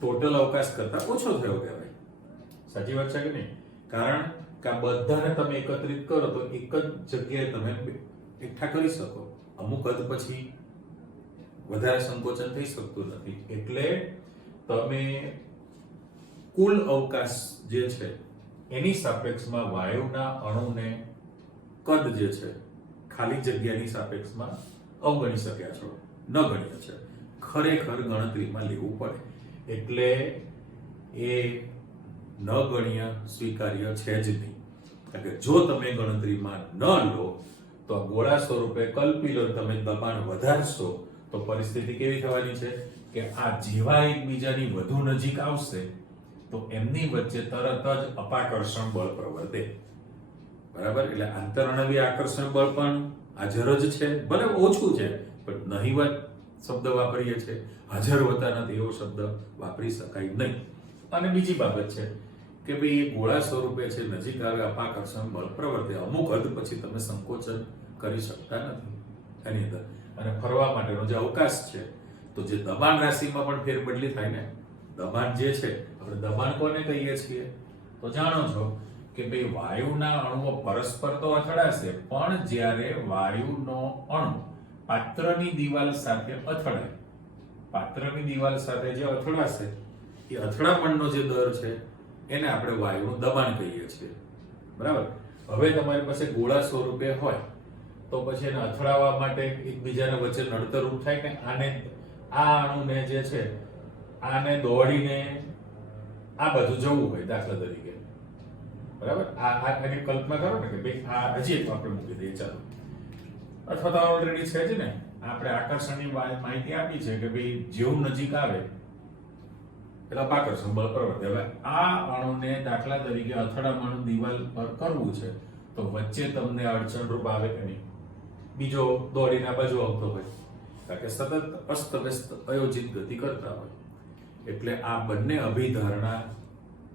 ટોટલ અવકાશ કરતા ઓછો થયો કહેવાય. સાચી વાત છે કે નહીં? કારણ કે આ બધાને તમે એકત્રિત કરો તો એક જ જગ્યાએ તમે એકઠા કરી શકો. અમુક હદ પછી વધારે સંકોચન થઈ શકતું નથી. એટલે તમે કુલ અવકાશ જે છે એની સાપેક્ષમાં વાયુના અણુને કદ જે છે ખાલી જગ્યાની સાપેક્ષમાં અવગણી શક્યા છો, ન ગણ્યા છે. ખરેખર ગણતરીમાં લેવું પડે. એટલે એ ન ગણ્ય સ્વીકાર્ય છે જ નહીં. કારણ કે જો તમે ગણતરીમાં ન લો તો ગોળા સ્વરૂપે કલ્પી લો, તમે દબાણ વધારશો તો પરિસ્થિતિ કેવી થવાની છે કે આ જેવા એકબીજાની વધુ નજીક આવશે તો એમની વચ્ચે તરત જ અપાકર્ષણ બળ પ્રવર્તે. બરાબર, એટલે આંતરાણવીય આકર્ષણ બળ પણ હાજર જ છે, ભલે ઓછું છે પણ નહિવત શબ્દ વાપરીએ છે, હાજર હોતા નથી એવો શબ્દ વાપરી શકાય નહીં. અને બીજી બાબત છે કે ભાઈ એ ગોળા સ્વરૂપે છે, નજીક આવે અપાકર્ષણ બળ પ્રવર્તે. અમુક હદ પછી તમે સંકોચન કરી શકતા નથી એની અંદર. અને ફરવા માટેનો જે અવકાશ છે તો જે દબાણ રાશિમાં પણ ફેરબદલી થાય ને, દબાણ જે છે, આપણે દબાણ કોને કહીએ છીએ? તો જાણો છો કે ભાઈ વાયુના અણુઓ પરસ્પર તો અથડાશે, પણ જ્યારે વાયુનો અણુ પાત્રની દિવાલ સાથે અથડાય, પાત્રની દિવાલ સાથે જે અથડાશે એ અથડામણનો જે દર છે એને આપણે વાયુનું દબાણ કહીએ છીએ, બરાબર? હવે તમારી પાસે ગોળા સ્વરૂપે હોય તો પછી એને અથડાવવા માટે એકબીજાને વચ્ચે નડતરરૂપ થાય કે આ અણુને જે છે આને દોડીને આ બધું જવું હોય, દાખલા તરીકે, બરાબર? આ એની કલ્પના કરો ને કે ભાઈ આ હજી એક આપણે મૂકી દઈએ, ચાલો. અથવા તો ઓલરેડી છે જ ને, આપણે આકર્ષણની માહિતી આપી છે કે ભાઈ જેવું નજીક આવે એટલે આકર્ષણ બળ પ્રવર્તે. હવે આ અણુને દાખલા તરીકે અથડામણ દિવાલ પર કરવું છે તો વચ્ચે તમને અડચણરૂપ આવે કે નહીં? બીજો દોડીને બાજુ આવતો હોય, કારણ કે સતત અસ્તવ્યસ્ત અયોજિત ગતિ કરતા હોય, એટલે આ બંને અભિધારણા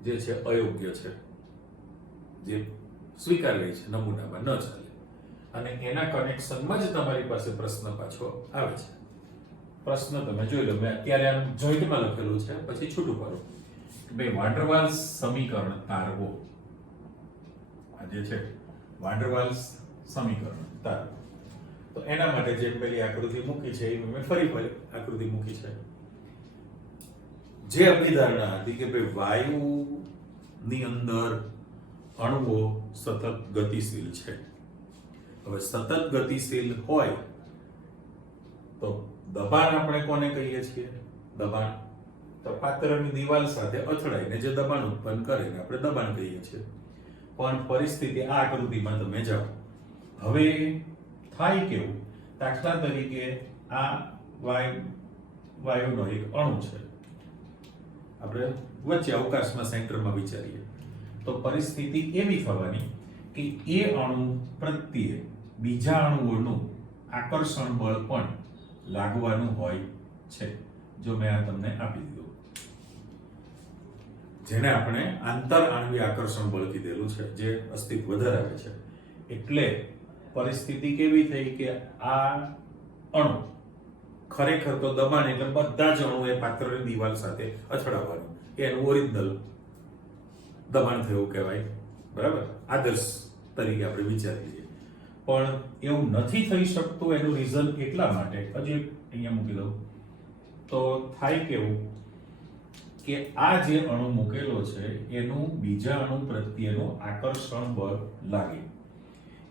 જે છે અયોગ્ય છે, જે સ્વીકારવી છે નમૂનામાં ન ચાલે. અને એના કનેક્શનમાં જ તમારી પાસે પ્રશ્ન પાછો આવે છે. પ્રશ્ન તમે જોઈ લો, મેં અત્યારે આમ જોઈન્ટમાં લખેલું છે, પછી છૂટું કરો કે ભાઈ વાન ડર વાલ્સ સમીકરણ તારવો. આ જે છે વાન ડર વાલ્સ સમીકરણ તારવો, તો એના માટે જે પેલી આકૃતિ મૂકી છે એ મેં ફરી આકૃતિ મૂકી છે. જે અભિધારણા હતી કે ભાઈ વાયુની અંદર અણુઓ સતત ગતિશીલ છે. હવે સતત ગતિશીલ હોય તો દબાણ આપણે કોને કહીએ છીએ? દબાણ તો પાત્રની દિવાલ સાથે અથડાઈને જે દબાણ ઉત્પન્ન કરે ને આપણે દબાણ કહીએ છીએ. પણ પરિસ્થિતિ આ આકૃતિમાં તમે જાઓ, હવે થાય કેવું? દાખલા તરીકે આ વાયુનો એક અણુ છે, આપણે વચ્ચે અવકાશમાં સેન્ટરમાં વિચારીએ તો પરિસ્થિતિ એવી થવાની કે એ અણુ પ્રત્યે બીજા અણુઓનું આકર્ષણ બળ પણ લાગવાનું હોય છે. જો મેં આ તમને આપી દીધું, જેને આપણે આંતર આણ્વીય આકર્ષણ બળ કીધેલું છે, જે અસ્તિત્વ ધરાવે છે. એટલે પરિસ્થિતિ કેવી થઈ કે આ અણુ ખરેખર તો દબાણ એટલે બધા જ અણુએ પાત્રની દિવાલ સાથે અથડાવવાનું, એનું ઓરિજિનલ દબાણ થયું કહેવાય, બરાબર? આદર્શ તરીકે આપણે વિચારીએ. પણ એવું નથી થઈ શકતું. એનું રીઝન એટલા માટે, હજી અહીંયા મૂકી દઉં તો થાય કેવું કે આ જે અણુ મૂકેલો છે એનું બીજા અણુ પ્રત્યેનું આકર્ષણ બળ લાગે,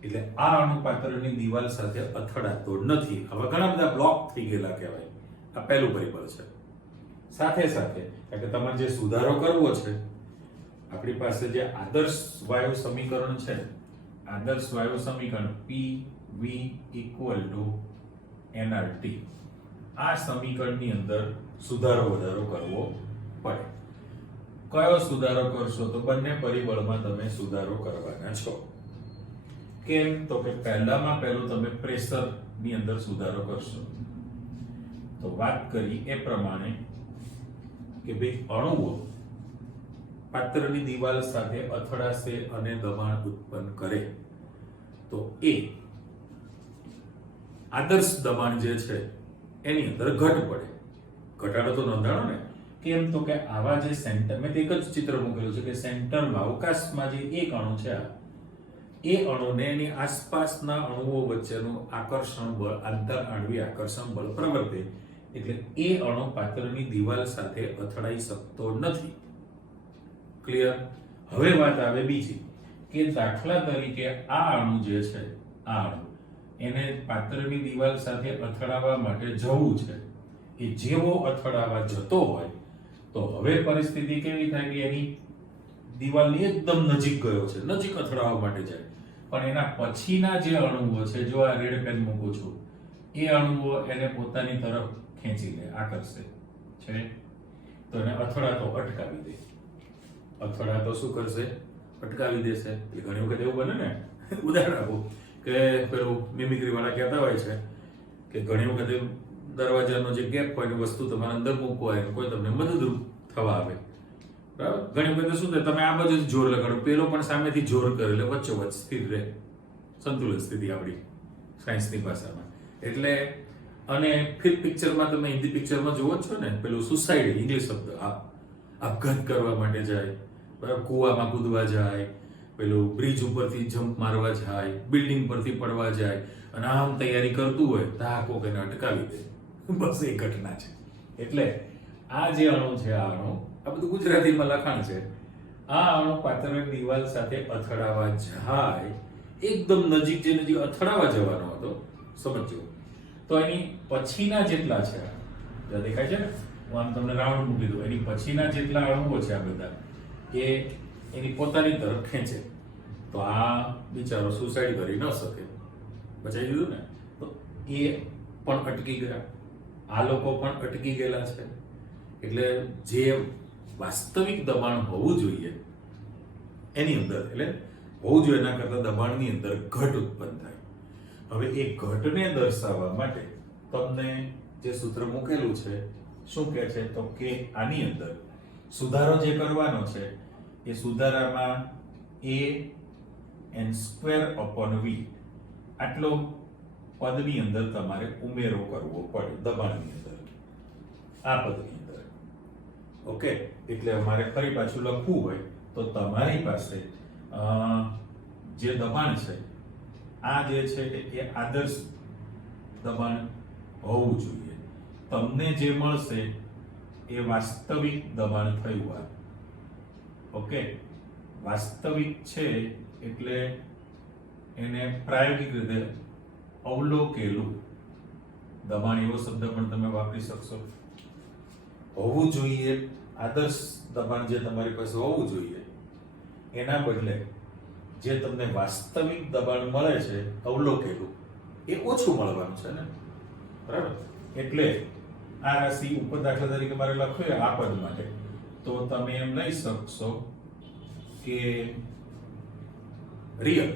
એટલે આ અણુ પાત્રની દિવાલ સાથે અથડાતો નથી. હવે ઘણા બધા બ્લોક થઈ ગયેલા કહેવાય. આ પહેલું પરિબળ છે. સાથે સાથે કારણ કે તમારે જે સુધારો કરવો છે, આપણી પાસે જે આદર્શ વાયુ સમીકરણ છે, આદર્શ વાયુ સમીકરણ PV = nRT, આ સમીકરણની અંદર સુધારો વધારો કરવો પડે. કયો સુધારો કરશો? તો બંને પરિબળમાં તમે સુધારો કરવાના છો. કેમ? તો કે પહેલામાં પહેલું તમે પ્રેશર ની અંદર સુધારો કરશો. તો વાત કરી એ પ્રમાણે કે ભાઈ અણુઓ પાત્રની દિવાલ સાથે અથડાશે અને દબાણ ઉત્પન્ન કરે તો એ આદર્શ દબાણ જે છે એની અંદર ઘટ પડે. ઘટાડો તો નોંધાણો ને. કેમ? તો કે આવા જે સેન્ટર, મેં એક જ ચિત્ર મૂકેલું છે કે સેન્ટરમાં અવકાશમાં જે એક અણુ છે, એ અણુને એની આસપાસના અણુઓ વચ્ચેનું આકર્ષણ બળ, આંતર આણ્વીય આકર્ષણ બળ પ્રવર્તે, એટલે એ અણુ પાત્રની દિવાલ સાથે અથડાઈ શકતો નથી. ક્લિયર? હવે વાત આવે બીજી કે દાખલા તરીકે આ અણુ જે છે, આ અણુ એને પાત્રની દિવાલ સાથે અથડાવવા માટે જવું છે. એ જેવો અથડાવવા જતો હોય તો હવે પરિસ્થિતિ કેવી થાય કે એની દિવાલની એકદમ નજીક ગયો છે, નજીક અથડાવવા માટે જાય, પણ એના પછીના જે અણુઓ છે, જો આ રેડ પેન મૂકું છું, એ અણુઓ એને પોતાની તરફ ખેંચી લે, આકર્ષે છે, તો એને અથડાતો અટકાવી દે. અથડાતો શું કરશે? અટકાવી દેશે. એટલે ઘણી વખત એવું બને ને, ઉદાહરણ આપું કે પેલું મિમિક્રી વાળા કહેતા હોય છે કે ઘણી વખત દરવાજાનો જે ગેપ હોય એ વસ્તુ તમારે અંદર મૂકવો હોય, કોઈ તમને મદદરૂપ થવા આવે, બરાબર? ઘણી વખત શું થાય, તમે આ બાજુ જોર લગાડો, પેલો પણ સામેથી જોર કરે, એટલે વચ્ચોવચ્ચ સ્થિર રહે, સંતુલન સ્થિતિ આપણી સાયન્સની ભાષામાં. એટલે અને ફિલ્મ પિક્ચરમાં, તમે હિન્દી પિક્ચરમાં જોવો છો ને, પેલું સુસાઇડ, ઇંગ્લિશ શબ્દ, આ આપઘાત કરવા માટે જાય, બરાબર, કૂવામાં કૂદવા જાય, પેલું બ્રિજ ઉપરથી જમ્પ મારવા જાય, બિલ્ડિંગ પરથી પડવા જાય, અને આમ તૈયારી કરતું હોય તો આ કોક એને અટકાવી દે. બસ એ ઘટના છે. એટલે આ જે અણુ છે, આ અણુ, આ બધું ગુજરાતીમાં લખાણ છે, આ અણુ પાત્રની દિવાલ સાથે અથડાવા જાય, એકદમ નજીક જે નજીક અથડાવા જવાનો હતો, સમજો, તો એની પછીના જેટલા છે, જ્યાં દેખાય છે ને, હું આમ તમને રાઉન્ડ મૂકી દઉં, એની પછીના જેટલા અણુઓ છે આ બધા, એ એની પોતાની તરફ ખેંચે, તો આ બિચારો સુસાઇડ કરી ન શકે. બચાવી દીધું ને? તો એ પણ અટકી ગયા, આ લોકો પણ અટકી ગયેલા છે. એટલે જે વાસ્તવિક દબાણ હોવું જોઈએ એની અંદર, એટલે હોવું જોઈએ એના કરતા દબાણની અંદર ઘટ ઉત્પન્ન થાય. હવે એ ઘટને દર્શાવવા માટે તમને જે સૂત્ર મૂકેલું છે, શું કહે છે, તો કે આની અંદર સુધારો જે કરવાનો છે એ સુધારામાં a(n²/v) આટલો પદની અંદર તમારે ઉમેરો કરવો પડે, દબાણની અંદર, આ પદની અંદર. ઓકે, એટલે અમારે ફરી પાછું લખવું હોય તો તમારી પાસે જે દબાણ છે, આ જે છે એ આદર્શ દબાણ હોવું જોઈએ. તમને જે મળશે એ વાસ્તવિક દબાણ થયું. આ ઓકે, વાસ્તવિક છે એટલે એને પ્રાયોગિક રીતે અવલોકેલું દબાણ, એવો શબ્દ પણ તમે વાપરી શકશો. હોવું જોઈએ આદર્શ દબાણ જે તમારી પાસે હોવું જોઈએ, એના બદલે જે તમને વાસ્તવિક દબાણ મળે છે અવલોકેલું, એ ઓછું મળવાનું છે ને, બરાબર. એટલે આ રાશિ ઉપર દાખલા તરીકે મારે લખવી આ પદ માટે, તો તમે એમ લઈ શકશો કે રિયલ,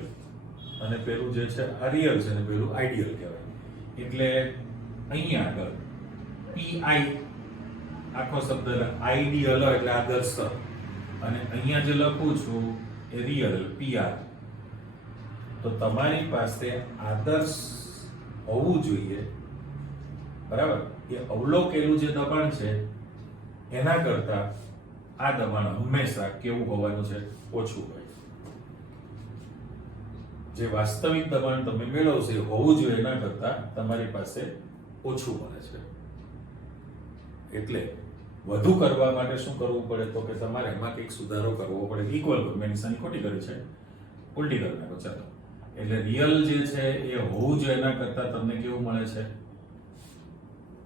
અને પેલું જે છે આ રિયલ છે ને પેલું આઈડિયલ કહેવાય. એટલે અહીંયા આગળ pi આખો શબ્દ આઈડિયલ એટલે આદર્શ, અને અહીંયા જે લખું છું એ રિયલ pr. તો તમારી પાસે આદર્શ હોવું જોઈએ, બરાબર, એ અવલોકેલું જે દબાણ છે એના કરતા આ દબાણ હંમેશા કેવું હોવાનું છે, ઓછું હોય. જે વાસ્તવિક દબાણ તમે મેળવશો એ હોવું જોઈએ એના કરતા તમારી પાસે ઓછું મળે છે. એટલે વધુ કરવા માટે શું કરવું પડે, તો કે તમારે એમાં કંઈક સુધારો કરવો પડે. ઇક્વલ મેં નિશાની ખોટી કરી છે, ઉલટી કરી નાખો. ચાલો, એટલે રિયલ જે છે એ હોવું જોઈએ એના કરતા તમને કેવું મળે છે,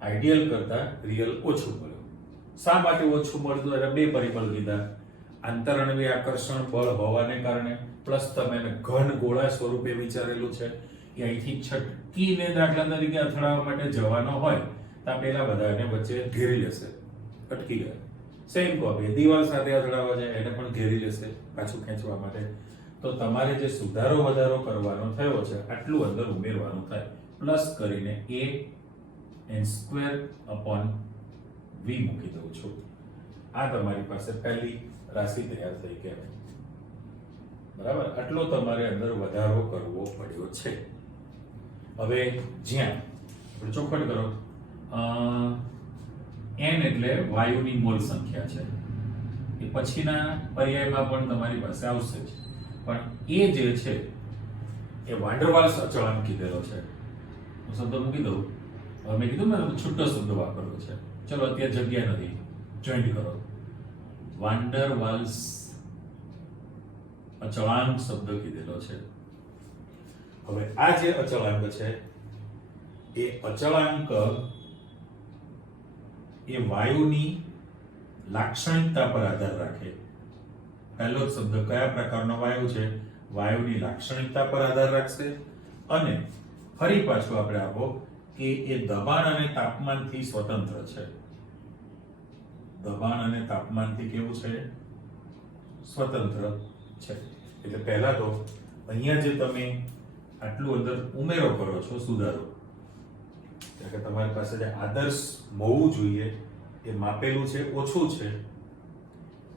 આઈડિયલ કરતા રિયલ ઓછું મળ્યું. શા માટે ઓછું મળતું? એટલે બે પરિબળ લીધા. આંતરઅણુવીય આકર્ષણ બળ હોવાને કારણે, પ્લસ તમે ઘન ગોળા સ્વરૂપે વિચારેલું છે કે અહીંથી છટકીને દાખલા તરીકે અથડાવવા માટે જવાનો હોય તો પેલા બધાને વચ્ચે ઘેરી લેશે, અટકી ગયા. સેમ કોપી દિવાલ સાથે અથડાવવા જાય એને પણ ઘેરી લેશે પાછું ખેંચવા માટે. તો તમારે જે સુધારો વધારો કરવાનો થયો છે આટલું અંદર ઉમેરવાનું થાય, પ્લસ કરીને a(n²/v) મૂકી દઉં છું. આ તમારી પાસે પહેલી રાશિ તૈયાર થઈ કહેવાય, બરાબર. આટલો તમારે અંદર વધારો કરવો પડ્યો છે. હવે જ્યાં આપણે ચોખવટ કરો, n એટલે વાયુની મોલ સંખ્યા છે, એ પછીના પર્યાયમાં પણ તમારી પાસે આવશે જ, પણ એ જે છે એ વાન ડર વાલ્સ અચળાંક કીધેલો છે. હું શબ્દ મૂકી દઉં. હવે મેં કીધું ને છૂટો શબ્દ વાપરવો છે, ચલો અત્યારે જગ્યા નથી, જોઈન્ટ કરો. વાન ડર વાલ્સ અચળાંક શબ્દ કીધેલો છે. હવે આ જે અચળાંક છે એ અચળાંક એ વાયુની લાક્ષણિકતા પર આધાર રાખે. પહેલો જ શબ્દ કયા પ્રકારનો વાયુ છે, વાયુની લાક્ષણિકતા પર આધાર રાખશે. અને ફરી પાછું આપણે આપો કે એ દબાણ અને તાપમાનથી સ્વતંત્ર છે. દબાણ અને તાપમાનથી કેવું છે, સ્વતંત્ર છે. એટલે પહેલા તો અહીંયા જે તમે આટલું અંદર ઉમેરો કરો છો, સુધારો, એટલે કે તમારી પાસે જે આદર્શ હોવું જોઈએ એ માપેલું છે, ઓછું છે,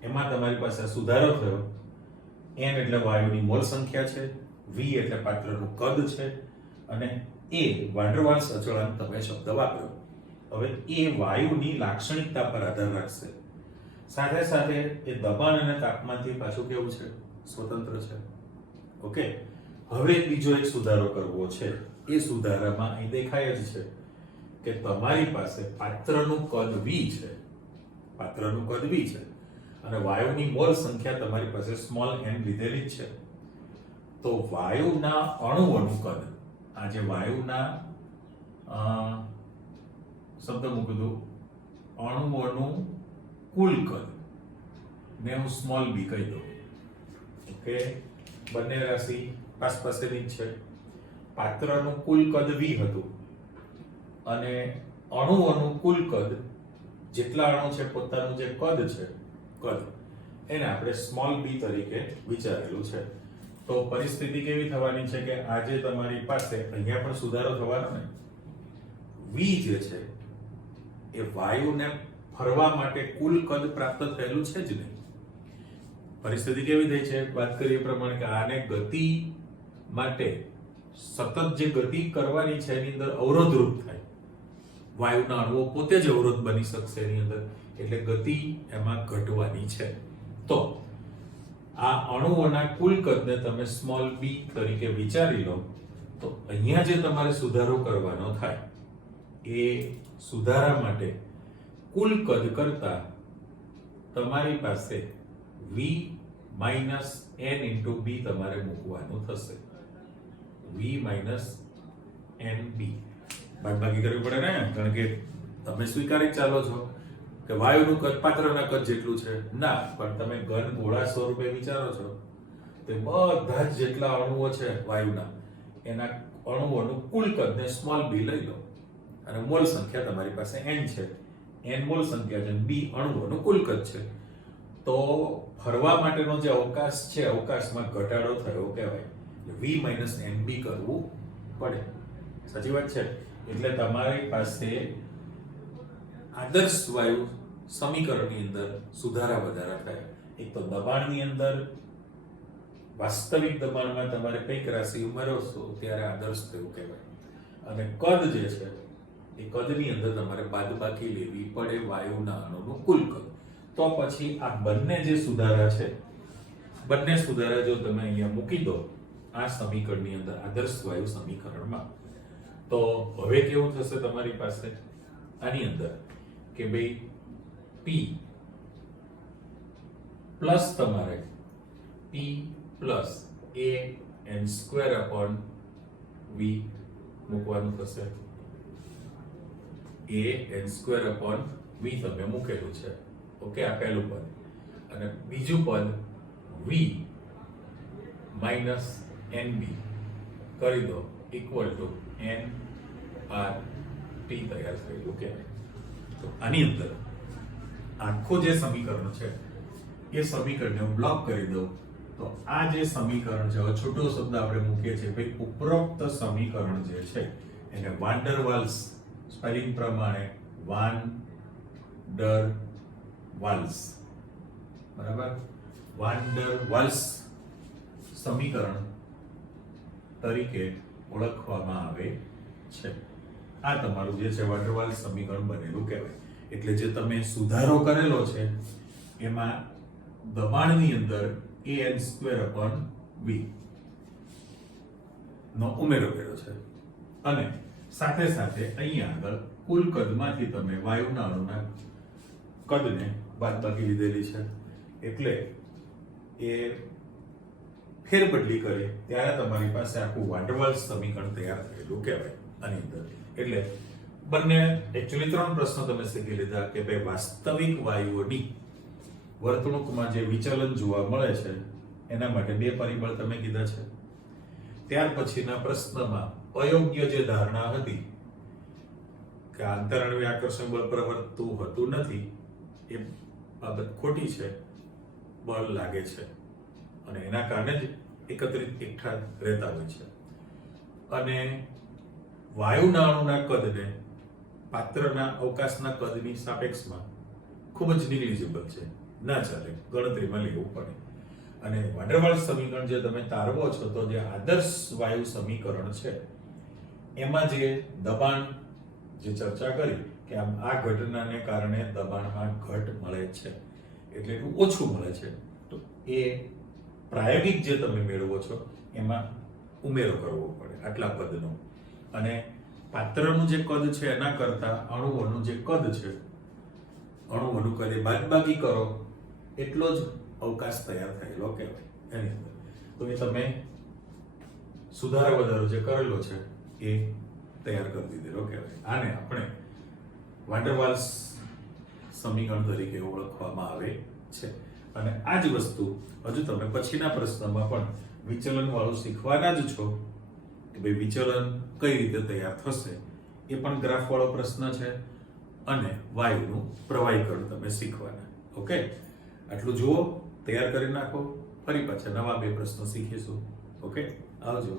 એમાં તમારી પાસે સુધારો થયો. n એટલે વાયુની મોલ સંખ્યા છે, v એટલે પાત્રનું કદ છે, અને a વાન ડર વાલ્સ અચળાંક તમે શબ્દ વાપર્યો. હવે એ વાયુની લાક્ષણિકતા પર આધાર રાખશે. સાથે સાથે એ દબાણ અને તાપમાનથી પાછું કેવું છે? સ્વતંત્ર છે. ઓકે, હવે બીજો એક સુધારો કરવો છે. એ સુધારામાં અહીં દેખાય જ છે કે તમારી પાસે પાત્રનું કદ V છે. પાત્રનું કદ V છે અને વાયુની મોલ સંખ્યા તમારી પાસે સ્મોલ n લીધેલી જ છે. તો વાયુના અણુઓનું કદ, આ જે વાયુના શબ્દ મૂકી દઉં, અણુઓનું કુલ કદ ને હું સ્મોલ b કહી દઉં. ઓકે, બંને રાશિ પાસેની જ છે. પાત્રનું કુલ કદ V હતું અને અણુઓનું કુલ કદ, જેટલા અણુ છે પોતાનું જે કદ છે, એને આપણે સ્મોલ b તરીકે વિચારેલું છે. તો પરિસ્થિતિ કેવી થવાની છે કે આજે તમારી પાસે અહીંયા પણ સુધારો થવાનો ને, V જે છે એ વાયુને ફરવા માટે કુલ કદ પ્રાપ્ત થયેલું છે જ નહીં. પરિસ્થિતિ કેવી થઈ છે? વાત કરીએ પ્રમાણે કે આને ગતિ માટે સતત જે ગતિ કરવાની છે એની અંદર અવરોધરૂપ થાય. વાયુના અણુઓ પોતે જ અવરોધ બની શકશે એની અંદર, એટલે ગતિ એમાં ઘટવાની છે. તો આ અણુઓના કુલ કદને તમે સ્મોલ b તરીકે વિચારી લો. તો અહીંયા જે તમારે સુધારો કરવાનો થાય એ સુધારા માટે કુલ કદ કરતા તમારી પાસે v minus n into b તમારે મૂકવાનું થશે. v માઇનસ nb બાદબાકી કરવી પડે ને, કારણ કે તમે સ્વીકારી ચાલો છો કે વાયુનું કદ પાત્રના કદ જેટલું છે. ના, પણ તમે ઘન ગોળા સ્વરૂપે વિચારો છો તે બધા જ જેટલા અણુઓ છે વાયુના, એના અણુઓનું કુલ કદને સ્મોલ b લઈ લો અને મોલ સંખ્યા તમારી પાસે n છે. n મોલ સંખ્યા છે, b અણુઓનું કુલ કદ છે. તો ફરવા માટેનો જે અવકાશ છે, અવકાશમાં ઘટાડો થયો કહેવાય. v માઇનસ nb કરવું પડે. સાચી વાત છે. એટલે તમારી પાસે આદર્શ વાયુ સમીકરણની અંદર સુધારા વધારા થયા. એક તો દબાણની અંદર વાસ્તવિક દબાણમાં તમારે કઈક રાશિ ઉમેરશો ત્યારે આદર્શ થયું કહેવાય. અને કદ જે છે એ કદની અંદર તમારે બાદબાકી લેવી પડે વાયુના અણુનું કુલ કદ. તો પછી આ બંને જે સુધારા છે, બંને સુધારા જો તમે અહીંયા મૂકી દો આ સમીકરણની અંદર, આદર્શ વાયુ સમીકરણમાં, તો હવે કેવું થશે તમારી પાસે આની અંદર કે ભાઈ p પ્લસ તમારે p plus a n square upon v મૂકવાનું થશે. a n square upon v તમે મૂકેલું છે. ઓકે, આ પહેલું પદ. અને બીજું પદ v માઇનસ nb કરી દો equal to n r t તૈયાર થયેલું કહેવાય. તો આની અંદર આખું જે સમીકરણ છે એ સમીકરણને હું બ્લોક કરી દઉં. તો આ જે સમીકરણ છે, હવે છોટો શબ્દ આપણે મૂકીએ છીએ ભાઈ, ઉપરોક્ત સમીકરણ જે છે એને વાન ડર વાલ્સ, સ્પેલિંગ પ્રમાણે વાન ડર વાલ્સ, બરાબર, વાન ડર વાલ્સ સમીકરણ તરીકે ઓળખવામાં આવે છે. આ તમારું જે છે વાન ડર વાલ્સ સમીકરણ બનેલું કહેવાય. એટલે જે તમે સુધારો કરેલો છે એમાં દબાણની અંદર an સ્ક્વેર અપોન v નો ઉમેરો કર્યો છે અને સાથે સાથે અહીંયા આગળ કુલ કદમાંથી તમે વાયુના અણુના કદને બાદબાકી લીધેલી છે. એટલે એ ફેરબદલી કરે ત્યારે તમારી પાસે આખું વાન ડર વાલ્સ સમીકરણ તૈયાર થયેલું કહેવાય આની અંદર. એટલે બંને એકચ્યુઅલી 3 પ્રશ્નો તમે શીખી લીધા કે ભાઈ વાસ્તવિક વાયુઓની વર્તણૂકમાં જે વિચલન જોવા મળે છે એના માટે 2 પરિબળ તમે કીધા છે. ત્યાર પછીના પ્રશ્નમાં અયોગ્ય જે ધારણા હતી કે આંતરાણુય આકર્ષણ બળ પ્રવર્તતું હોતું નથી, એ બાબત ખોટી છે. બળ લાગે છે અને એના કારણે જ એકત્રિત એકઠા રહેતા હોય છે. અને વાયુના અણુના કદને પાત્રના અવકાશના કદની સાપેક્ષમાં ખૂબ જ નિગ્લિજિબલ છે, ના ચાલે, ગણતરીમાં લેવું પડે. અને વાન ડર વાલ્સ સમીકરણ જે તમે તારવો છો, તો જે આદર્શ વાયુ સમીકરણ છે એમાં જે દબાણ જે ચર્ચા કરી કે આ ઘટનાને કારણે દબાણમાં ઘટ મળે છે, એટલે એટલું ઓછું મળે છે. તો એ પ્રાયોગિક જે તમે મેળવો છો એમાં ઉમેરો કરવો પડે આટલા પદનો. અને પાત્રનું જે કદ છે એના કરતા અણુઓનું જે કદ છે, અણુઓનું કદ એ બાદબાકી કરો એટલો જ અવકાશ તૈયાર થયેલો કહેવાય એની અંદર. તો એ તમે સુધારો વધારો જે કરેલો છે એ તૈયાર કરી દીધેલો કહેવાય. આને આપણે વાન ડર વાલ્સ સમીકરણ તરીકે ઓળખવામાં આવે છે. અને આ જ વસ્તુ હજુ તમે પછીના પ્રશ્નમાં પણ વિચલન વાળું શીખવાના જ છો કે ભાઈ વિચલન કઈ રીતે તૈયાર થશે, એ પણ ગ્રાફ વાળો પ્રશ્ન છે. અને વાયુનું પ્રવાહીકરણ તમે શીખવાના. ઓકે, આટલું જુઓ, તૈયાર કરી નાખો. ફરી પાછા નવા 2 પ્રશ્નો શીખીશું. ઓકે, આવજો.